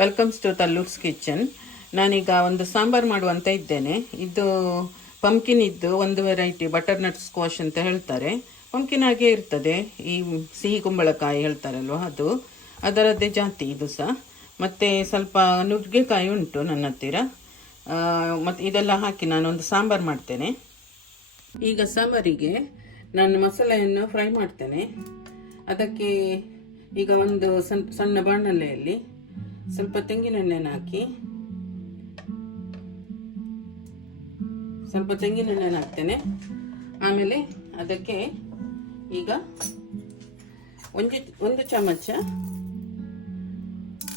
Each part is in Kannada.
Welcomes to ತಲ್ಲೂರ್ಸ್ kitchen. ನಾನೀಗ ಒಂದು ಸಾಂಬಾರು ಮಾಡುವಂತ ಇದ್ದೇನೆ. ಇದು ಪಂಪ್ಕಿನ್ ಇದ್ದು ಒಂದು ವೆರೈಟಿ ಬಟರ್ ನಟ್ ಸ್ಕ್ವಾಶ್ ಅಂತ ಹೇಳ್ತಾರೆ. ಪಂಪ್ಕಿನ್ ಹಾಗೆ ಇರ್ತದೆ, ಈ ಸಿಹಿ ಕುಂಬಳಕಾಯಿ ಹೇಳ್ತಾರಲ್ವ ಅದು, ಅದರದ್ದೇ ಜಾತಿ ಇದು ಸಹ. ಮತ್ತು ಸ್ವಲ್ಪ ನುಗ್ಗೆಕಾಯಿ ಉಂಟು ನನ್ನ ಹತ್ತಿರ. ಮತ್ತು ಇದೆಲ್ಲ ಹಾಕಿ ನಾನೊಂದು ಸಾಂಬಾರು ಮಾಡ್ತೇನೆ. ಈಗ ಸಾಂಬಾರಿಗೆ ನಾನು ಮಸಾಲೆಯನ್ನು ಫ್ರೈ ಮಾಡ್ತೇನೆ. ಅದಕ್ಕೆ ಈಗ ಒಂದು ಸಣ್ಣ ಬಾಣಲೆಯಲ್ಲಿ ಸ್ವಲ್ಪ ತೆಂಗಿನೆಣ್ಣೆನ ಹಾಕಿ ಹಾಕ್ತೇನೆ. ಆಮೇಲೆ ಅದಕ್ಕೆ ಈಗ ಒಂದು ಚಮಚ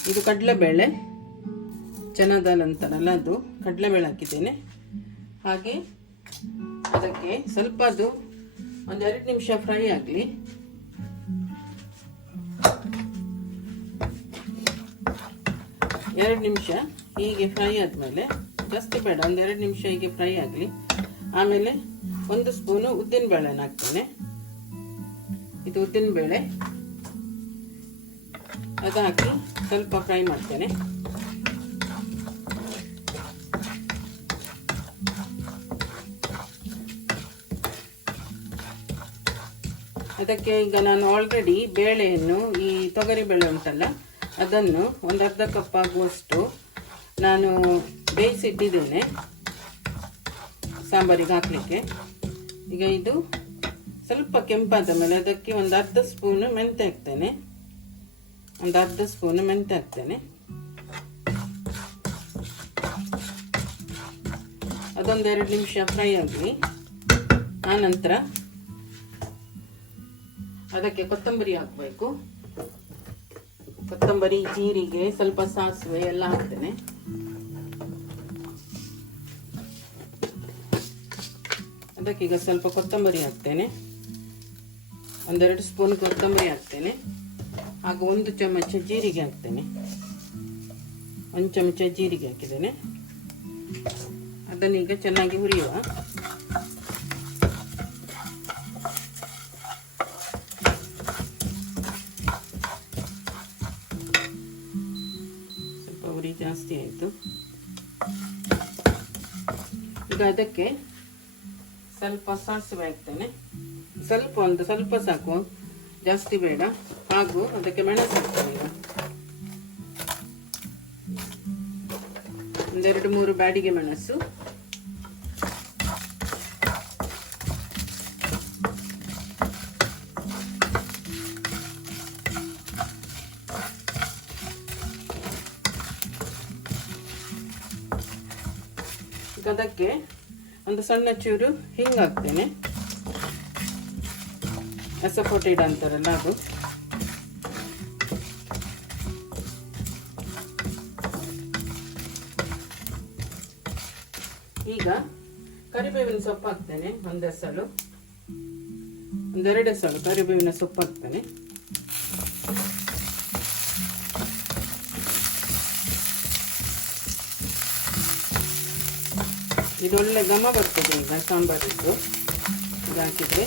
ಇದು ಕಡಲೆಬೇಳೆ, ಚನಾ ದಾಲ್ ಅಂತಾರಲ್ಲ ಅದು, ಕಡಲೆಬೇಳೆ ಹಾಕಿದ್ದೇನೆ. ಹಾಗೆ ಅದಕ್ಕೆ ಸ್ವಲ್ಪ ಅದು ಒಂದು 2 ನಿಮಿಷ ಫ್ರೈ ಆಗಲಿ. ಎರಡು ನಿಮಿಷ ಹೀಗೆ ಫ್ರೈ ಆದಮೇಲೆ, ಜಾಸ್ತಿ ಬೇಡ, ಒಂದು 2 ನಿಮಿಷ ಹೀಗೆ ಫ್ರೈ ಆಗಲಿ. ಆಮೇಲೆ 1 ಸ್ಪೂನು ಉದ್ದಿನಬೇಳೆನ ಹಾಕ್ತೇನೆ. ಇದು ಉದ್ದಿನಬೇಳೆ, ಅದು ಹಾಕಿ ಸ್ವಲ್ಪ ಫ್ರೈ ಮಾಡ್ತೇನೆ. ಅದಕ್ಕೆ ಈಗ ನಾನು ಆಲ್ರೆಡಿ ಬೇಳೆಯನ್ನು, ಈ ತೊಗರಿ ಬೇಳೆ ಉಂಟಲ್ಲ ಅದನ್ನು ಒಂದು ಅರ್ಧ ಕಪ್ ಆಗುವಷ್ಟು ನಾನು ಬೇಯಿಸಿಟ್ಟಿದ್ದೇನೆ ಸಾಂಬಾರಿಗೆ ಹಾಕಲಿಕ್ಕೆ. ಈಗ ಇದು ಸ್ವಲ್ಪ ಕೆಂಪಾದ ಮೇಲೆ ಅದಕ್ಕೆ ಒಂದು ಅರ್ಧ ಸ್ಪೂನು ಮೆಂತ್ಯ ಹಾಕ್ತೇನೆ. ಅದೊಂದು 2 ನಿಮಿಷ ಫ್ರೈ ಆಗಲಿ. ಆನಂತರ ಅದಕ್ಕೆ ಕೊತ್ತಂಬರಿ ಹಾಕಬೇಕು. ಕೊತ್ತಂಬರಿ, ಜೀರಿಗೆ, ಸ್ವಲ್ಪ ಸಾಸಿವೆ ಎಲ್ಲ ಹಾಕ್ತೇನೆ. ಅದಕ್ಕೀಗ ಸ್ವಲ್ಪ ಕೊತ್ತಂಬರಿ ಹಾಕ್ತೇನೆ, 1-2 ಸ್ಪೂನ್ ಕೊತ್ತಂಬರಿ ಹಾಕ್ತೇನೆ. ಹಾಗೂ 1 ಚಮಚ ಜೀರಿಗೆ ಹಾಕ್ತೇನೆ. 1 ಚಮಚ ಜೀರಿಗೆ ಹಾಕಿದ್ದೇನೆ. ಅದನ್ನೀಗ ಚೆನ್ನಾಗಿ ಹುರಿಯುವ. ಉರಿ ಜಾಸ್ತಿ ಆಯಿತು. ಈಗ ಅದಕ್ಕೆ ಸ್ವಲ್ಪ ಸಾಸಿವೆ ಹಾಕ್ತೇನೆ. ಸ್ವಲ್ಪ ಸಾಕು, ಜಾಸ್ತಿ ಬೇಡ. ಹಾಗೂ ಅದಕ್ಕೆ ಮೆಣಸು ಹಾಕ್ತೇನೆ. ಈಗ 1-2-3 ಬ್ಯಾಡಿಗೆ ಮೆಣಸು, ಅದಕ್ಕೆ ಒಂದು ಸಣ್ಣ ಚೂರು ಹಿಂಗೆ ಹಾಕ್ತೇನೆ. ಅಸಫೋಟೆಡ್ ಅಂತಾರಲ್ಲ ಅದು. ಈಗ ಕರಿಬೇವಿನ ಸೊಪ್ಪು ಹಾಕ್ತೇನೆ. 1 ಎಸಳು, 1-2 ಎಸಳು ಕರಿಬೇವಿನ ಸೊಪ್ಪು ಹಾಕ್ತೇನೆ. ಇದು ಒಳ್ಳೆ ಘಮ ಬರ್ತದೆ ಈಗ ಸಾಂಬಾರಿದ್ದು. ಇದು ಹಾಕಿದರೆ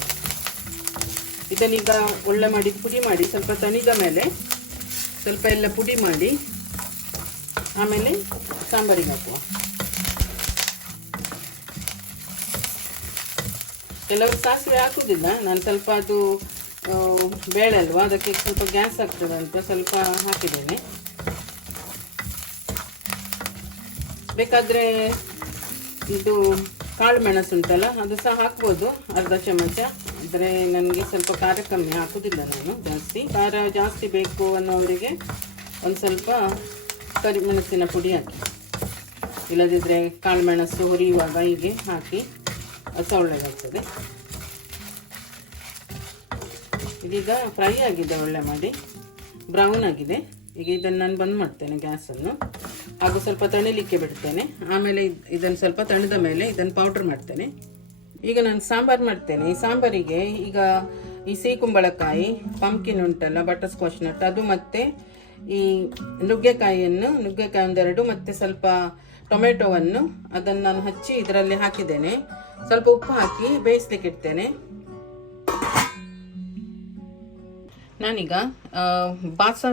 ಇದನ್ನೀಗ ಒಳ್ಳೆ ಮಾಡಿ ಪುಡಿ ಮಾಡಿ, ಸ್ವಲ್ಪ ತಣಿದ ಮೇಲೆ ಸ್ವಲ್ಪ ಎಲ್ಲ ಪುಡಿ ಮಾಡಿ ಆಮೇಲೆ ಸಾಂಬಾರಿಗೆ ಹಾಕುವ. ಕೆಲವರು ಸಾಸಿವೆ ಹಾಕುವುದಿಲ್ಲ, ನಾನು ಸ್ವಲ್ಪ ಅದು ಬೇಳೆ ಅಲ್ವಾ, ಅದಕ್ಕೆ ಸ್ವಲ್ಪ ಗ್ಯಾಸ್ ಆಗ್ತದೆ ಅಂತ ಸ್ವಲ್ಪ ಹಾಕಿದ್ದೇನೆ. ಬೇಕಾದರೆ ಇದು ಕಾಳು ಮೆಣಸು ಉಂಟಲ್ಲ ಅದು ಸಹ ಹಾಕ್ಬೋದು, ಅರ್ಧ ಚಮಚ. ಆದರೆ ನನಗೆ ಸ್ವಲ್ಪ ಖಾರ ಕಮ್ಮಿ ಹಾಕೋದಿಲ್ಲ ನಾನು ಜಾಸ್ತಿ. ಖಾರ ಜಾಸ್ತಿ ಬೇಕು ಅನ್ನೋವರಿಗೆ ಒಂದು ಸ್ವಲ್ಪ ಕರಿಮೆಣಸಿನ ಪುಡಿ ಹಾಕಿ, ಇಲ್ಲದಿದ್ದರೆ ಕಾಳು ಮೆಣಸು ಹುರಿಯುವಾಗ ಹೀಗೆ ಹಾಕಿ ಅದು ಒಳ್ಳೆಯದಾಗ್ತದೆ. ಇದೀಗ ಫ್ರೈ ಆಗಿದೆ, ಒಳ್ಳೆ ಮಾಡಿ ಬ್ರೌನ್ ಆಗಿದೆ. ಈಗ ಇದನ್ನು ನಾನು ಬಂದ್ ಮಾಡ್ತೇನೆ ಗ್ಯಾಸನ್ನು, ಹಾಗೂ ಸ್ವಲ್ಪ ತಣಿಲಿಕ್ಕೆ ಬಿಡ್ತೇನೆ. ಆಮೇಲೆ ಇದನ್ನು ಸ್ವಲ್ಪ ತಣಿದ ಮೇಲೆ ಇದನ್ನು ಪೌಡ್ರ್ ಮಾಡ್ತೇನೆ. ಈಗ ನಾನು ಸಾಂಬಾರು ಮಾಡ್ತೇನೆ. ಈ ಸಾಂಬಾರಿಗೆ ಈಗ ಈ ಸಿಹಿ ಕುಂಬಳಕಾಯಿ, ಪಂಪ್ಕಿನ್ ಉಂಟಲ್ಲ, ಬಟರ್ ಸ್ಕ್ವಾಶ್ ನಟ್ ಅದು, ಮತ್ತು ಈ ನುಗ್ಗೆಕಾಯಿ 1-2 ಮತ್ತು ಸ್ವಲ್ಪ ಟೊಮೆಟೊವನ್ನು ಅದನ್ನು ನಾನು ಹಚ್ಚಿ ಇದರಲ್ಲಿ ಹಾಕಿದ್ದೇನೆ. ಸ್ವಲ್ಪ ಉಪ್ಪು ಹಾಕಿ ಬೇಯಿಸ್ಲಿಕ್ಕೆ ಇಡ್ತೇನೆ. ನಾನೀಗ ಬಾಸ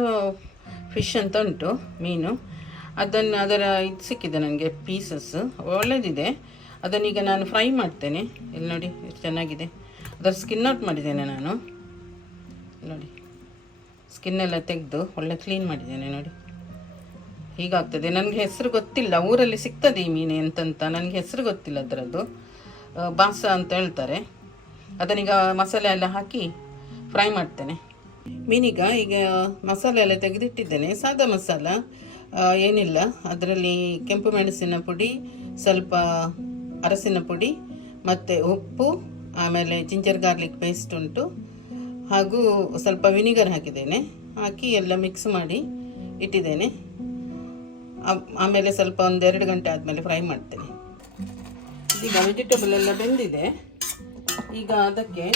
ಫಿಶ್ ಅಂತ ಉಂಟು, ಮೀನು. ಅದರ ಇದು ಸಿಕ್ಕಿದೆ ನನಗೆ, ಪೀಸಸ್ ಒಳ್ಳೆಯದಿದೆ. ಅದನ್ನೀಗ ನಾನು ಫ್ರೈ ಮಾಡ್ತೇನೆ. ಇಲ್ಲಿ ನೋಡಿ ಎಷ್ಟು ಚೆನ್ನಾಗಿದೆ. ಅದರ ಸ್ಕಿನ್ ಔಟ್ ಮಾಡಿದ್ದೇನೆ ನಾನು, ನೋಡಿ ಸ್ಕಿನ್ನೆಲ್ಲ ತೆಗೆದು ಒಳ್ಳೆ ಕ್ಲೀನ್ ಮಾಡಿದ್ದೇನೆ. ನೋಡಿ ಹೀಗಾಗ್ತದೆ. ನನಗೆ ಹೆಸರು ಗೊತ್ತಿಲ್ಲ, ಊರಲ್ಲಿ ಸಿಗ್ತದೆ ಈ ಮೀನು ಎಂತಂತ, ನನಗೆ ಹೆಸರು ಗೊತ್ತಿಲ್ಲ ಅದರದ್ದು. ಬಾಸ ಅಂತ ಹೇಳ್ತಾರೆ. ಅದನ್ನೀಗ ಮಸಾಲೆ ಎಲ್ಲ ಹಾಕಿ ಫ್ರೈ ಮಾಡ್ತೇನೆ. ಮೀನಿಗ ಈಗ ಮಸಾಲೆ ಎಲ್ಲ ತೆಗೆದಿಟ್ಟಿದ್ದೇನೆ. ಸಾದಾ ಮಸಾಲ ಏನಿಲ್ಲ, ಅದರಲ್ಲಿ ಕೆಂಪು ಮೆಣಸಿನ ಪುಡಿ, ಸ್ವಲ್ಪ ಅರಸಿನ ಪುಡಿ, ಮತ್ತು ಉಪ್ಪು, ಆಮೇಲೆ ಜಿಂಜರ್ ಗಾರ್ಲಿಕ್ ಪೇಸ್ಟ್ ಉಂಟು, ಹಾಗೂ ಸ್ವಲ್ಪ ವಿನಿಗರ್ ಹಾಕಿದ್ದೇನೆ. ಹಾಕಿ ಎಲ್ಲ ಮಿಕ್ಸ್ ಮಾಡಿ ಇಟ್ಟಿದ್ದೇನೆ. ಆಮೇಲೆ ಸ್ವಲ್ಪ 1-2 ಗಂಟೆ ಆದಮೇಲೆ ಫ್ರೈ ಮಾಡ್ತೇನೆ. ಈಗ ವೆಜಿಟೇಬಲ್ ಎಲ್ಲ ಬೆಂದಿದೆ. ಈಗ ಅದಕ್ಕೆ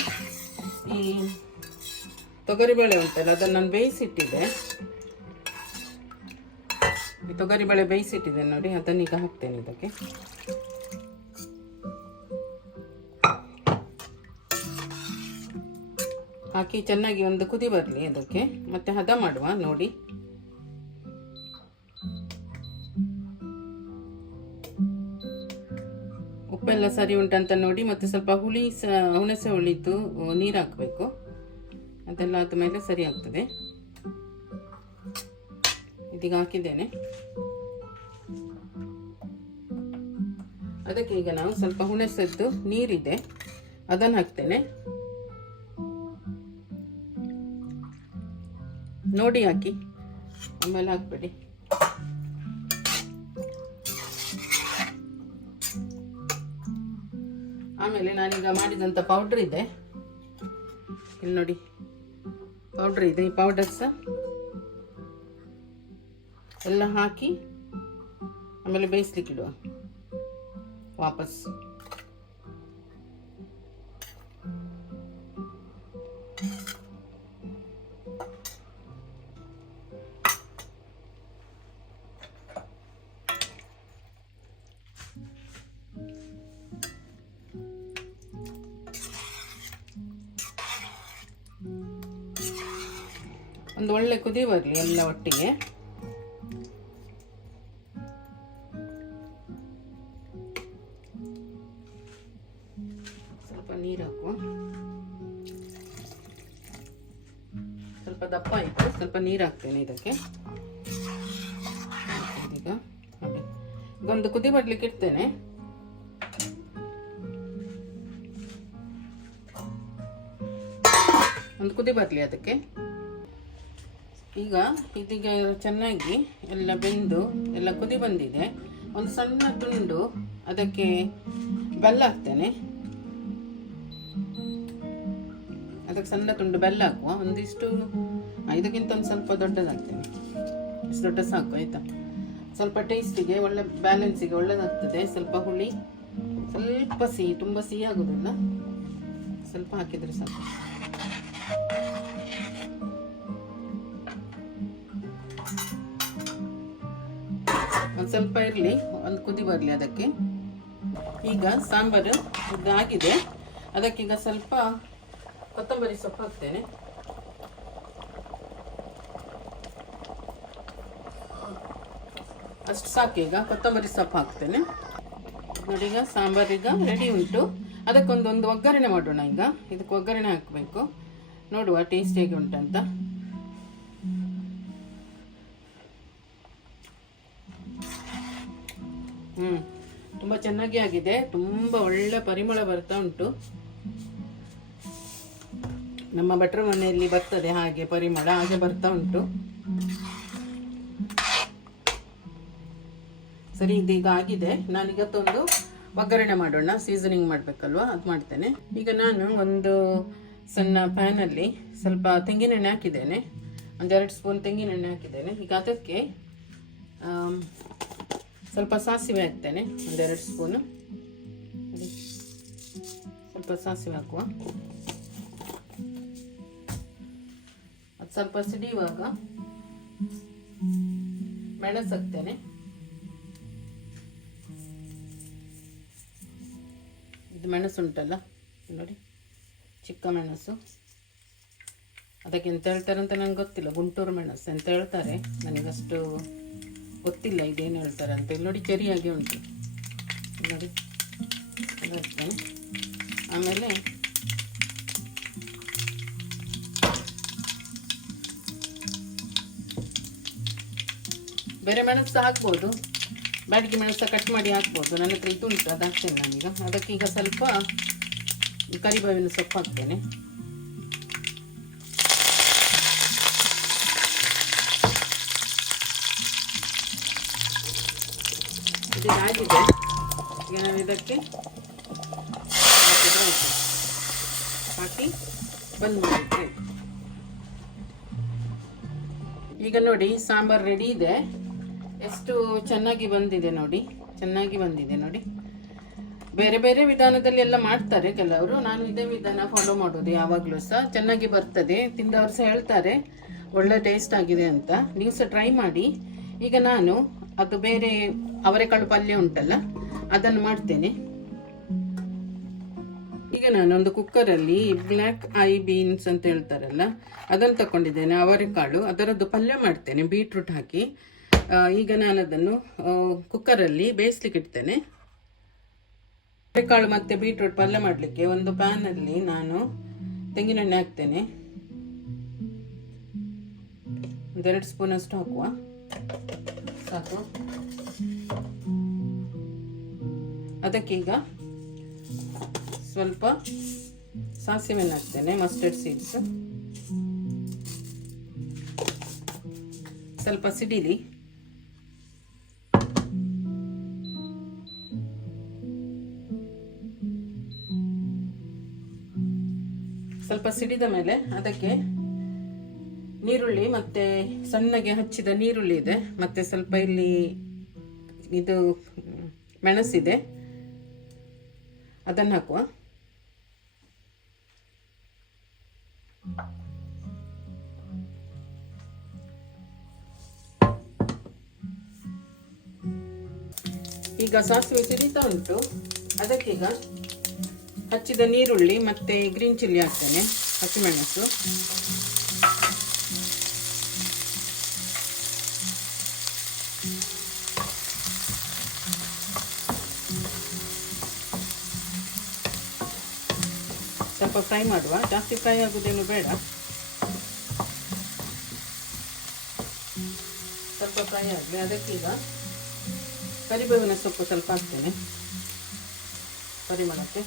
ಈ ತೊಗರಿಬೇಳೆ ಉಂಟಲ್ಲ, ಅದನ್ನು ನಾನು ಬೇಯಿಸಿಟ್ಟಿದ್ದೆ. ಈ ತೊಗರಿಬೇಳೆ ಬೇಯಿಸಿಟ್ಟಿದ್ದೆ ನೋಡಿ, ಅದನ್ನೀಗ ಹಾಕ್ತೇನೆ ಇದಕ್ಕೆ. ಹಾಕಿ ಚೆನ್ನಾಗಿ ಒಂದು ಕುದಿ ಬರಲಿ ಅದಕ್ಕೆ, ಮತ್ತೆ ಹದ ಮಾಡುವ ನೋಡಿ. ಉಪ್ಪೆಲ್ಲ ಸರಿ ಉಂಟಂತ ನೋಡಿ. ಮತ್ತೆ ಸ್ವಲ್ಪ ಹುಣಸೆ ಹುಳಿದು ನೀರು ಹಾಕಬೇಕು. ಅದೆಲ್ಲ ಆದಮೇಲೆ ಸರಿ ಆಗ್ತದೆ. ಇದೀಗ ಹಾಕಿದ್ದೇನೆ. ಅದಕ್ಕೆ ಈಗ ನಾವು ಸ್ವಲ್ಪ ಹುಣಸೆದ್ದು ನೀರಿದೆ, ಅದನ್ನು ಹಾಕ್ತೇನೆ. ನೋಡಿ ಹಾಕಿ, ಆಮೇಲೆ ಹಾಕ್ಬೇಡಿ. ಆಮೇಲೆ ನಾನೀಗ ಮಾಡಿದಂಥ ಪೌಡ್ರ್ ಇದೆ, ಇಲ್ಲಿ ನೋಡಿ ಪೌಡ್ರ್ ಇದೆ. ಈ ಪೌಡರ್ಸ್ ಎಲ್ಲ ಹಾಕಿ ಆಮೇಲೆ ಬೇಯಿಸ್ಲಿಕ್ಕಿಡುವ ವಾಪಸ್. ಒಂದು ಒಳ್ಳೆ ಕುದಿ ಬರಲಿ ಎಲ್ಲ ಒಟ್ಟಿಗೆ. ಸ್ವಲ್ಪ ನೀರು ಹಾಕುವ. ಸ್ವಲ್ಪ ದಪ್ಪ ಆಯಿತು, ಸ್ವಲ್ಪ ನೀರು ಹಾಕ್ತೇನೆ ಇದಕ್ಕೆ. ಈಗ ನೋಡಿ, ಒಂದು ಕುದಿ ಬರ್ಲಿಕ್ಕೆ ಇಡ್ತೇನೆ. ಒಂದು ಕುದಿ ಬರಲಿ ಅದಕ್ಕೆ. ಈಗ ಇದೀಗ ಚೆನ್ನಾಗಿ ಎಲ್ಲ ಬೆಂದು ಎಲ್ಲ ಕುದಿ ಬಂದಿದೆ. ಒಂದು ಸಣ್ಣ ತುಂಡು ಅದಕ್ಕೆ ಬೆಲ್ಲ ಹಾಕ್ತೇನೆ. ಅದಕ್ಕೆ ಸಣ್ಣ ತುಂಡು ಬೆಲ್ಲ ಹಾಕುವ. ಒಂದಿಷ್ಟು ಇದಕ್ಕಿಂತ ಒಂದು ಸ್ವಲ್ಪ ದೊಡ್ಡದಾಗ್ತೇನೆ. ಇಷ್ಟು ದೊಡ್ಡ ಸಾಕು ಆಯಿತಾ. ಸ್ವಲ್ಪ ಟೇಸ್ಟಿಗೆ ಒಳ್ಳೆ ಬ್ಯಾಲೆನ್ಸಿಗೆ ಒಳ್ಳೆದಾಗ್ತದೆ. ಸ್ವಲ್ಪ ಹುಳಿ, ಸ್ವಲ್ಪ ಸಿಹಿ, ತುಂಬ ಸಿಹಿ ಆಗೋದಿಲ್ಲ, ಸ್ವಲ್ಪ ಹಾಕಿದರೆ ಸಾಕು. ಒಂದು ಸ್ವಲ್ಪ ಇರಲಿ, ಒಂದು ಕುದಿ ಬರಲಿ ಅದಕ್ಕೆ. ಈಗ ಸಾಂಬಾರು ಇದಾಗಿದೆ. ಅದಕ್ಕೀಗ ಸ್ವಲ್ಪ ಕೊತ್ತಂಬರಿ ಸೊಪ್ಪು ಹಾಕ್ತೇನೆ. ಅಷ್ಟು ಸಾಕು. ಈಗ ಕೊತ್ತಂಬರಿ ಸೊಪ್ಪು ಹಾಕ್ತೇನೆ ನೋಡಿ. ಈಗ ಸಾಂಬಾರೀಗ ರೆಡಿ ಉಂಟು. ಅದಕ್ಕೊಂದೊಂದು ಒಗ್ಗರಣೆ ಮಾಡೋಣ. ಈಗ ಇದಕ್ಕೆ ಒಗ್ಗರಣೆ ಹಾಕಬೇಕು, ನೋಡುವ ಟೇಸ್ಟ್ ಹೇಗೆ ಉಂಟಂತ. ತುಂಬ ಚೆನ್ನಾಗಿ ಆಗಿದೆ. ತುಂಬ ಒಳ್ಳೆ ಪರಿಮಳ ಬರ್ತಾ ಉಂಟು. ನಮ್ಮ ಭಟ್ರ ಮನೆಯಲ್ಲಿ ಬರ್ತದೆ ಹಾಗೆ ಪರಿಮಳ, ಹಾಗೆ ಬರ್ತಾ ಉಂಟು. ಸರಿ, ಇದೀಗ ಆಗಿದೆ. ನಾನೀಗತ್ತೊಂದು ಒಗ್ಗರಣೆ ಮಾಡೋಣ. ಸೀಸನಿಂಗ್ ಮಾಡಬೇಕಲ್ವಾ, ಅದು ಮಾಡ್ತೇನೆ. ಈಗ ನಾನು ಒಂದು ಸಣ್ಣ ಪ್ಯಾನಲ್ಲಿ ಸ್ವಲ್ಪ ತೆಂಗಿನೆಣ್ಣೆ ಹಾಕಿದ್ದೇನೆ. 1-2 ಸ್ಪೂನ್ ತೆಂಗಿನೆಣ್ಣೆ ಹಾಕಿದ್ದೇನೆ. ಈಗ ಅದಕ್ಕೆ ಸ್ವಲ್ಪ ಸಾಸಿವೆ ಹಾಕ್ತೇನೆ, 1-2 ಸ್ಪೂನು. ಸ್ವಲ್ಪ ಸಾಸಿವೆ ಹಾಕುವ. ಅದು ಸ್ವಲ್ಪ ಸಿಡಿಯುವಾಗ ಮೆಣಸು ಹಾಕ್ತೇನೆ. ಇದು ಮೆಣಸು ಉಂಟಲ್ಲ ನೋಡಿ, ಚಿಕ್ಕ ಮೆಣಸು, ಅದಕ್ಕೆ ಎಂತ ಹೇಳ್ತಾರೆ ಅಂತ ನಂಗೆ ಗೊತ್ತಿಲ್ಲ. ಗುಂಟೂರು ಮೆಣಸು ಅಂತ ಹೇಳ್ತಾರೆ, ನನಗಷ್ಟು ಗೊತ್ತಿಲ್ಲ ಇದೇನು ಹೇಳ್ತಾರೆ ಅಂತ. ಇಲ್ಲಿ ನೋಡಿ ಚೆರಿಯಾಗಿ ಉಂಟು ನೋಡಿ, ಅದಕ್ಕೆ ಆಮೇಲೆ ಬೇರೆ ಮೆಣಸು ಹಾಕ್ಬೋದು, ಬ್ಯಾಡಗಿ ಮೆಣಸು ಕಟ್ ಮಾಡಿ ಹಾಕ್ಬೋದು. ನನ್ನ ಹತ್ರ ಇದು ಉಂಟು, ಅದು ಹಾಕ್ತೇನೆ ನಾನೀಗ. ಅದಕ್ಕೆ ಈಗ ಸ್ವಲ್ಪ ಕರಿಬೇವಿನ ಸೊಪ್ಪು ಹಾಕ್ತೇನೆ. ಇದು ಆಗಿದೆ. ಈಗ ನಾನು ಇದಕ್ಕೆ ಹಾಕಿ ಬಂದ್ ಮಾಡಿದ್ದೆ. ಈಗ ನೋಡಿ ಸಾಂಬಾರು ರೆಡಿ ಇದೆ. ಎಷ್ಟು ಚೆನ್ನಾಗಿ ಬಂದಿದೆ ನೋಡಿ, ಚೆನ್ನಾಗಿ ಬಂದಿದೆ ನೋಡಿ. ಬೇರೆ ಬೇರೆ ವಿಧಾನದಲ್ಲಿ ಎಲ್ಲ ಮಾಡ್ತಾರೆ ಕೆಲವರು, ನಾನು ಇದೇ ವಿಧಾನ ಫಾಲೋ ಮಾಡೋದು ಯಾವಾಗಲೂ ಸಹ. ಚೆನ್ನಾಗಿ ಬರ್ತದೆ, ತಿಂದವರು ಸಹ ಹೇಳ್ತಾರೆ ಒಳ್ಳೆ ಟೇಸ್ಟ್ ಆಗಿದೆ ಅಂತ. ನೀವು ಸಹ ಟ್ರೈ ಮಾಡಿ. ಈಗ ನಾನು ಅದು ಬೇರೆ ಅವರೆಕಾಳು ಪಲ್ಯ ಉಂಟಲ್ಲ, ಅದನ್ನು ಮಾಡ್ತೇನೆ. ಈಗ ನಾನು ಒಂದು ಕುಕ್ಕರಲ್ಲಿ ಬ್ಲ್ಯಾಕ್ ಐ ಬೀನ್ಸ್ ಅಂತ ಹೇಳ್ತಾರಲ್ಲ, ಅದನ್ನು ತಗೊಂಡಿದ್ದೇನೆ. ಅವರೆಕಾಳು, ಅದರದ್ದು ಪಲ್ಯ ಮಾಡ್ತೇನೆ ಬೀಟ್ರೂಟ್ ಹಾಕಿ. ಈಗ ನಾನು ಅದನ್ನು ಕುಕ್ಕರಲ್ಲಿ ಬೇಯಿಸ್ಲಿಕ್ಕೆ ಇಡ್ತೇನೆ. ಅವರೆಕಾಳು ಮತ್ತು ಬೀಟ್ರೂಟ್ ಪಲ್ಯ ಮಾಡಲಿಕ್ಕೆ ಒಂದು ಪ್ಯಾನಲ್ಲಿ ನಾನು ತೆಂಗಿನೆಣ್ಣೆ ಹಾಕ್ತೇನೆ. 2 ಸ್ಪೂನ್ ಅಷ್ಟು ಹಾಕುವ, ಸಾಕು. ಅದಕ್ಕೀಗ ಸ್ವಲ್ಪ ಸಾಸಿವೆ ಹಾಕ್ತೇನೆ, ಮಸ್ಟರ್ಡ್ ಸೀಡ್ಸ್ ಸ್ವಲ್ಪ ಸಿಡಿಲಿ. ಸ್ವಲ್ಪ ಸಿಡಿದ ಮೇಲೆ ಅದಕ್ಕೆ ನೀರುಳ್ಳಿ ಮತ್ತೆ ಸಣ್ಣಗೆ ಹಚ್ಚಿದ ನೀರುಳ್ಳಿ ಇದೆ, ಮತ್ತೆ ಸ್ವಲ್ಪ ಇಲ್ಲಿ ಇದು ಮೆಣಸಿದೆ, ಅದನ್ನು ಹಾಕುವ. ಈಗ ಸಾಸಿವೆ ಸಿಡಿತಾ ಉಂಟು. ಅದಕ್ಕೀಗ ಹಚ್ಚಿದ ನೀರುಳ್ಳಿ ಮತ್ತೆ ಗ್ರೀನ್ ಚಿಲ್ಲಿ ಹಾಕ್ತೇನೆ, ಹಸಿಮೆಣಸು. ಸ್ವಲ್ಪ ಫ್ರೈ ಮಾಡುವ, ಜಾಸ್ತಿ ಫ್ರೈ ಆಗೋದೇನು ಬೇಡ, ಸ್ವಲ್ಪ ಫ್ರೈ ಆಗಲಿ. ಅದಕ್ಕೀಗ ಕರಿಬೇವಿನ ಸೊಪ್ಪು ಸ್ವಲ್ಪ ಹಾಕ್ತೇನೆ ಪರಿಮಳಕ್ಕೆ.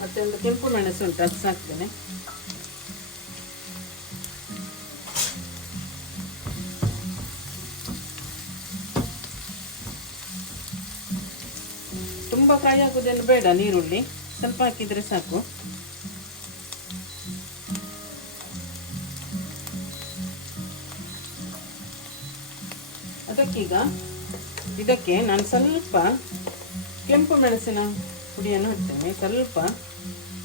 ಮತ್ತೆ ಒಂದು ಕೆಂಪು ಮೆಣಸು ಉಂಟು, ಅದು ಹಾಕ್ತೇನೆ. ತುಂಬ ಫ್ರೈ ಆಗೋದೇನು ಬೇಡ, ನೀರುಳ್ಳಿ ಸ್ವಲ್ಪ ಹಾಕಿದರೆ ಸಾಕು. ಅದಕ್ಕೀಗ ಇದಕ್ಕೆ ನಾನು ಸ್ವಲ್ಪ ಕೆಂಪು ಮೆಣಸಿನ ಪುಡಿಯನ್ನು ಹಾಕ್ತೇನೆ. ಸ್ವಲ್ಪ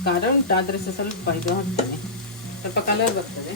ಖಾರ ಉಂಟು, ಆದರೆ ಸಹ ಸ್ವಲ್ಪ ಇದು ಹಾಕ್ತೇನೆ, ಸ್ವಲ್ಪ ಕಲರ್ ಬರ್ತದೆ.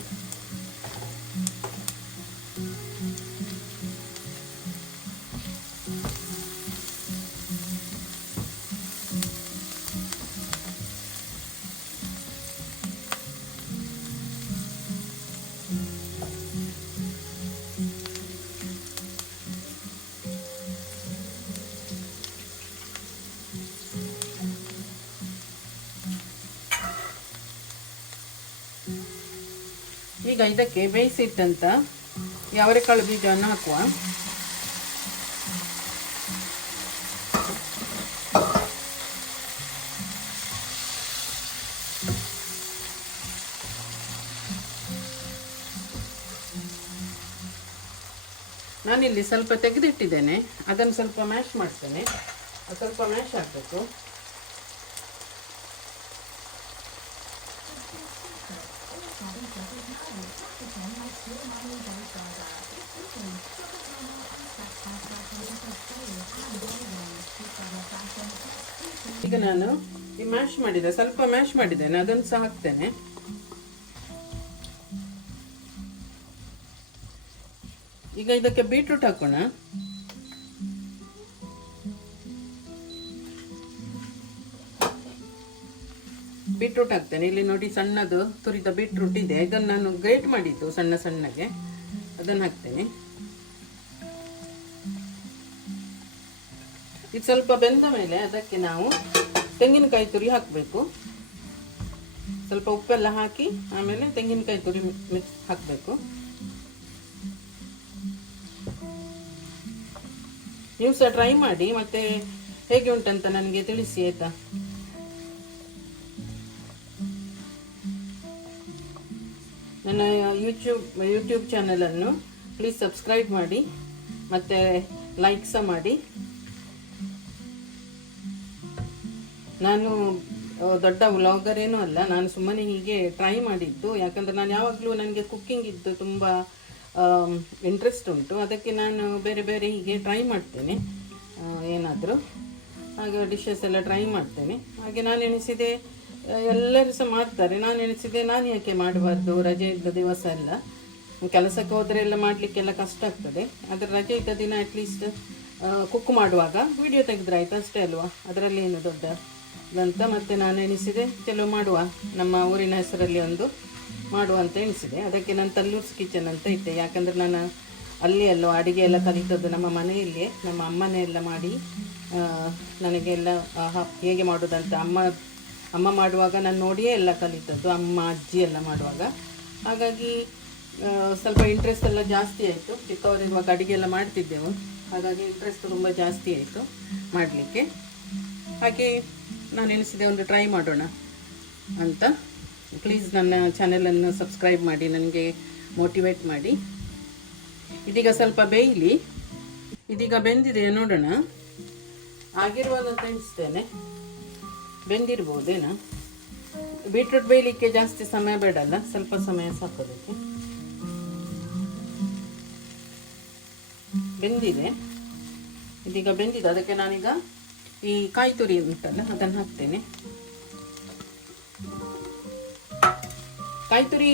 ಈಗ ಇದಕ್ಕೆ ಬೇಯಿಸಿಟ್ಟಂತ ಈ ಅವರೆಕಾಳು ಬೀಜವನ್ನು ಹಾಕುವ. ನಾನಿಲ್ಲಿ ಸ್ವಲ್ಪ ತೆಗೆದಿಟ್ಟಿದ್ದೇನೆ, ಅದನ್ನು ಸ್ವಲ್ಪ ಮ್ಯಾಶ್ ಮಾಡ್ತೇನೆ. ಸ್ವಲ್ಪ ಮ್ಯಾಶ್ ಹಾಕಬೇಕು. ಈಗ ನಾನು ಈ ಮ್ಯಾಶ್ ಮಾಡಿದೆ, ಸ್ವಲ್ಪ ಮ್ಯಾಶ್ ಮಾಡಿದ್ದೇನೆ, ಅದನ್ನು ಸಹ ಹಾಕ್ತೇನೆ. ಈಗ ಇದಕ್ಕೆ ಬೀಟ್ರೂಟ್ ಹಾಕೋಣ. ಬೀಟ್ರೂಟ್ ಹಾಕ್ತೇನೆ. ಇಲ್ಲಿ ನೋಡಿ ಸಣ್ಣದು ತುರಿದ ಬೀಟ್ರೂಟ್ ಇದೆ, ಇದನ್ನು ನಾನು ಗ್ರೇಟ್ ಮಾಡಿದ್ದು ಸಣ್ಣ ಸಣ್ಣಗೆ, ಅದನ್ನು ಹಾಕ್ತೇನೆ. ಇದು ಸ್ವಲ್ಪ ಬೆಂದ ಮೇಲೆ ಅದಕ್ಕೆ ನಾವು ತೆಂಗಿನಕಾಯಿ ತುರಿ ಹಾಕಬೇಕು. ಸ್ವಲ್ಪ ಉಪ್ಪೆಲ್ಲ ಹಾಕಿ ಆಮೇಲೆ ತೆಂಗಿನಕಾಯಿ ತುರಿ ಹಾಕಬೇಕು. ನೀವು ಸಹ ಟ್ರೈ ಮಾಡಿ, ಮತ್ತೆ ಹೇಗೆ ಉಂಟಂತ ನನಗೆ ತಿಳಿಸಿ ಆಯ್ತಾ. ನನ್ನ ಯೂಟ್ಯೂಬ್ ಚಾನಲನ್ನು ಪ್ಲೀಸ್ ಸಬ್ಸ್ಕ್ರೈಬ್ ಮಾಡಿ, ಮತ್ತು ಲೈಕ್ ಸಹ ಮಾಡಿ. ನಾನು ದೊಡ್ಡ ವ್ಲಾಗರ್ ಏನೂ ಅಲ್ಲ, ನಾನು ಸುಮ್ಮನೆ ಹೀಗೆ ಟ್ರೈ ಮಾಡಿದ್ದು. ಯಾಕಂದರೆ ನಾನು ಯಾವಾಗಲೂ ನನಗೆ ಕುಕ್ಕಿಂಗ್ ಇದ್ದು ತುಂಬ ಇಂಟ್ರೆಸ್ಟ್ ಉಂಟು, ಅದಕ್ಕೆ ನಾನು ಬೇರೆ ಬೇರೆ ಹೀಗೆ ಟ್ರೈ ಮಾಡ್ತೇನೆ. ಏನಾದರೂ ಹಾಗೆ ಡಿಶಸ್ ಎಲ್ಲ ಟ್ರೈ ಮಾಡ್ತೇನೆ. ಹಾಗೆ ನಾನು ಎಣಿಸಿದೆ ಎಲ್ಲರೂ ಸಹ ಮಾಡ್ತಾರೆ, ನಾನು ಎಣಿಸಿದೆ ನಾನು ಯಾಕೆ ಮಾಡಬಾರ್ದು. ರಜೆ ಇದ್ದ ದಿವಸ ಎಲ್ಲ ಕೆಲಸಕ್ಕೆ ಹೋದರೆ ಎಲ್ಲ ಮಾಡಲಿಕ್ಕೆಲ್ಲ ಕಷ್ಟ ಆಗ್ತದೆ, ಆದರೆ ರಜೆ ಇದ್ದ ದಿನ ಅಟ್ಲೀಸ್ಟ್ ಕುಕ್ ಮಾಡುವಾಗ ವಿಡಿಯೋ ತೆಗೆದ್ರೆ ಆಯ್ತು ಅಷ್ಟೇ ಅಲ್ವಾ, ಅದರಲ್ಲಿ ಏನು ದೊಡ್ಡ ಅಂತ. ಮತ್ತು ನಾನು ಎಣಿಸಿದೆ ಚಲೋ ಮಾಡುವ, ನಮ್ಮ ಊರಿನ ಹೆಸರಲ್ಲಿ ಒಂದು ಮಾಡುವ ಅಂತ ಎಣಿಸಿದೆ. ಅದಕ್ಕೆ ನಾನು ತಲ್ಲೂರ್ಸ್ ಕಿಚನ್ ಅಂತ ಇಟ್ಟೆ. ಯಾಕಂದರೆ ನಾನು ಅಲ್ಲಿ ಎಲ್ಲೋ ಅಡುಗೆ ಎಲ್ಲ ಕಲಿತದ್ದು ನಮ್ಮ ಮನೆಯಲ್ಲಿಯೇ, ನಮ್ಮ ಅಮ್ಮನೇ ಎಲ್ಲ ಮಾಡಿ ನನಗೆಲ್ಲ ಹೇಗೆ ಮಾಡೋದಂತ ಅಮ್ಮ ಮಾಡುವಾಗ ನಾನು ನೋಡಿಯೇ ಎಲ್ಲ ಕಲಿತದ್ದು, ಅಮ್ಮ ಅಜ್ಜಿ ಎಲ್ಲ ಮಾಡುವಾಗ. ಹಾಗಾಗಿ ಸ್ವಲ್ಪ ಇಂಟ್ರೆಸ್ಟ್ ಎಲ್ಲ ಜಾಸ್ತಿ ಆಯಿತು. ಚಿಕ್ಕವರಿರುವಾಗ ಅಡುಗೆ ಎಲ್ಲ ಮಾಡ್ತಿದ್ದೆವು, ಹಾಗಾಗಿ ಇಂಟ್ರೆಸ್ಟ್ ತುಂಬ ಜಾಸ್ತಿ ಆಯಿತು ಮಾಡಲಿಕ್ಕೆ. ಹಾಗೆ ನಾನು ಎನಿಸಿದೆ ಒಂದು ಟ್ರೈ ಮಾಡೋಣ ಅಂತ. ಪ್ಲೀಸ್ ನನ್ನ ಚಾನೆಲನ್ನು ಸಬ್ಸ್ಕ್ರೈಬ್ ಮಾಡಿ, ನನಗೆ ಮೋಟಿವೇಟ್ ಮಾಡಿ. ಇದೀಗ ಸ್ವಲ್ಪ ಬೇಯಲಿ. ಇದೀಗ ಬೆಂದಿದೆ ನೋಡೋಣ, ಆಗಿರುವುದಂತ ಎಣಿಸ್ತೇನೆ. ಬೆಂದಿರ್ಬೋದೇನಾ. ಬೀಟ್ರೂಟ್ ಬೇಯಲಿಕ್ಕೆ ಜಾಸ್ತಿ ಸಮಯ ಬೇಡಲ್ಲ, ಸ್ವಲ್ಪ ಸಮಯ ಸಾಕೋದಕ್ಕೆ. ಬೆಂದಿದೆ, ಇದೀಗ ಬೆಂದಿದೆ. ಅದಕ್ಕೆ ನಾನೀಗ ಈ ಕಾಯಿ ತುರಿ ಉಂಟಲ್ಲ ಅದನ್ನು ಹಾಕ್ತೇನೆ. ಕಾಯಿ ತುರಿ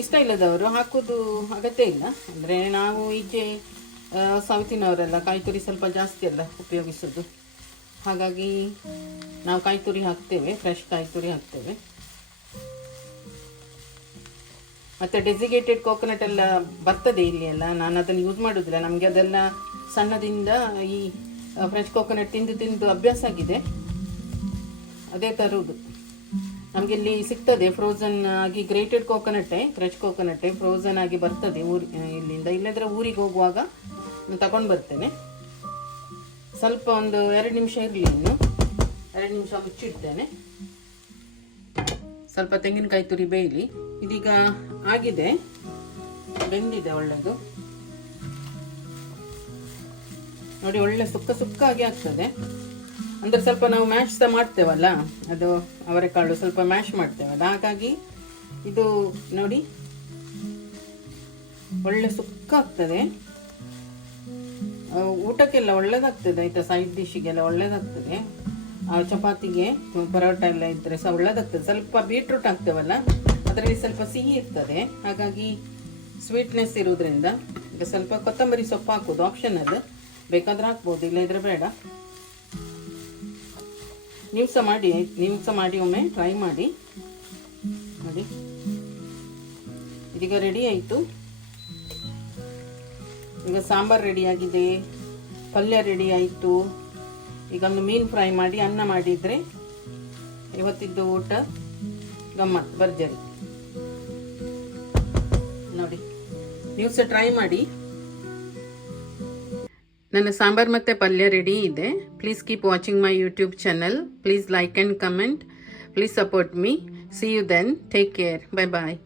ಇಷ್ಟ ಇಲ್ಲದವರು ಹಾಕೋದು ಅಗತ್ಯ ಇಲ್ಲ. ಅಂದರೆ ನಾವು ಈಚೆ ಸೌತಿನವರೆಲ್ಲ ಕಾಯಿ ತುರಿ ಸ್ವಲ್ಪ ಜಾಸ್ತಿ ಎಲ್ಲ ಉಪಯೋಗಿಸೋದು, ಹಾಗಾಗಿ ನಾವು ಕಾಯಿ ತುರಿ ಹಾಕ್ತೇವೆ, ಫ್ರೆಶ್ ಕಾಯಿ ತುರಿ ಹಾಕ್ತೇವೆ. ಮತ್ತು ಡೆಸಿಗೇಟೆಡ್ ಕೋಕೋನಟ್ ಎಲ್ಲ ಬರ್ತದೆ ಇಲ್ಲಿ ಎಲ್ಲ, ನಾನು ಅದನ್ನು ಯೂಸ್ ಮಾಡೋದಿಲ್ಲ. ನಮಗೆ ಅದೆಲ್ಲ ಸಣ್ಣದಿಂದ ಈ ಫ್ರೆಶ್ ಕೋಕೋನಟ್ ತಿಂದು ತಿಂದು ಅಭ್ಯಾಸ ಆಗಿದೆ, ಅದೇ ತರುವುದು. ನಮಗೆ ಇಲ್ಲಿ ಸಿಗ್ತದೆ ಫ್ರೋಝನ್ ಆಗಿ ಗ್ರೇಟೆಡ್ ಕೋಕೋನಟ್ಟೇ, ಫ್ರೆಶ್ ಕೋಕೋನಟ್ಟೇ ಫ್ರೋಝನ್ ಆಗಿ ಬರ್ತದೆ ಇಲ್ಲಿಂದ. ಇಲ್ಲದ್ರೆ ಊರಿಗೆ ಹೋಗುವಾಗ ನಾನು ತಗೊಂಡು ಬರ್ತೇನೆ. ಸ್ವಲ್ಪ ಒಂದು 2 ನಿಮಿಷ ಇರಲಿ, ಇನ್ನು 2 ನಿಮಿಷ ಮುಚ್ಚಿಡ್ತೇನೆ. ಸ್ವಲ್ಪ ತೆಂಗಿನಕಾಯಿ ತುರಿ ಬೇಯಲಿ. ಇದೀಗ ಆಗಿದೆ, ಬೆಂದಿದೆ ಒಳ್ಳೆದು ನೋಡಿ, ಒಳ್ಳೆ ಸುಕ್ಕಾಗಿ ಆಗ್ತದೆ. ಅಂದರೆ ಸ್ವಲ್ಪ ನಾವು ಮ್ಯಾಶ್ ಸಹ ಮಾಡ್ತೇವಲ್ಲ, ಅದು ಅವರೆಕಾಳು ಸ್ವಲ್ಪ ಮ್ಯಾಶ್ ಮಾಡ್ತೇವಲ್ಲ, ಹಾಗಾಗಿ ಇದು ನೋಡಿ ಒಳ್ಳೆ ಸುಕ್ಕಾಗ್ತದೆ. ಊಟಕ್ಕೆಲ್ಲ ಒಳ್ಳೇದಾಗ್ತದೆ ಆಯ್ತಾ, ಸೈಡ್ ಡಿಶ್ಗೆಲ್ಲ ಒಳ್ಳೇದಾಗ್ತದೆ. ಚಪಾತಿಗೆ ಪರೋಟ ಎಲ್ಲ ಇದ್ರೆ ಸಹ ಒಳ್ಳೇದಾಗ್ತದೆ. ಸ್ವಲ್ಪ ಬೀಟ್ರೂಟ್ ಹಾಕ್ತೇವಲ್ಲ, ಅದರಲ್ಲಿ ಸ್ವಲ್ಪ ಸಿಹಿ ಇರ್ತದೆ, ಹಾಗಾಗಿ ಸ್ವೀಟ್ನೆಸ್ ಇರೋದ್ರಿಂದ. ಈಗ ಸ್ವಲ್ಪ ಕೊತ್ತಂಬರಿ ಸೊಪ್ಪು ಹಾಕೋದು ಆಪ್ಷನಲ್, ಬೇಕಾದ್ರೆ ಹಾಕ್ಬೋದು, ಇಲ್ಲ ಇದ್ರೆ ಬೇಡ. ನೀವು ಸಹ ಮಾಡಿ ಒಮ್ಮೆ ಟ್ರೈ ಮಾಡಿ ನೋಡಿ. ಇದೀಗ ರೆಡಿ ಆಯಿತು. ಈಗ ಸಾಂಬಾರು ರೆಡಿಯಾಗಿದೆ, ಪಲ್ಯ ರೆಡಿ ಆಯಿತು. ಈಗ ಒಂದು ಮೀನು ಫ್ರೈ ಮಾಡಿ ಅನ್ನ ಮಾಡಿದರೆ ಇವತ್ತಿದ್ದು ಊಟ ಗಮ್ಮತ್ ಭರ್ಜರಿ ನೋಡಿ. ನೀವು ಸಹ ಟ್ರೈ ಮಾಡಿ. ನನ್ನ ಸಾಂಬಾರ್ ಮತ್ತು ಪಲ್ಯ ರೆಡಿ ಇದೆ. Please keep watching my YouTube channel. Please like and comment. Please support me. See you then. Take care. Bye bye.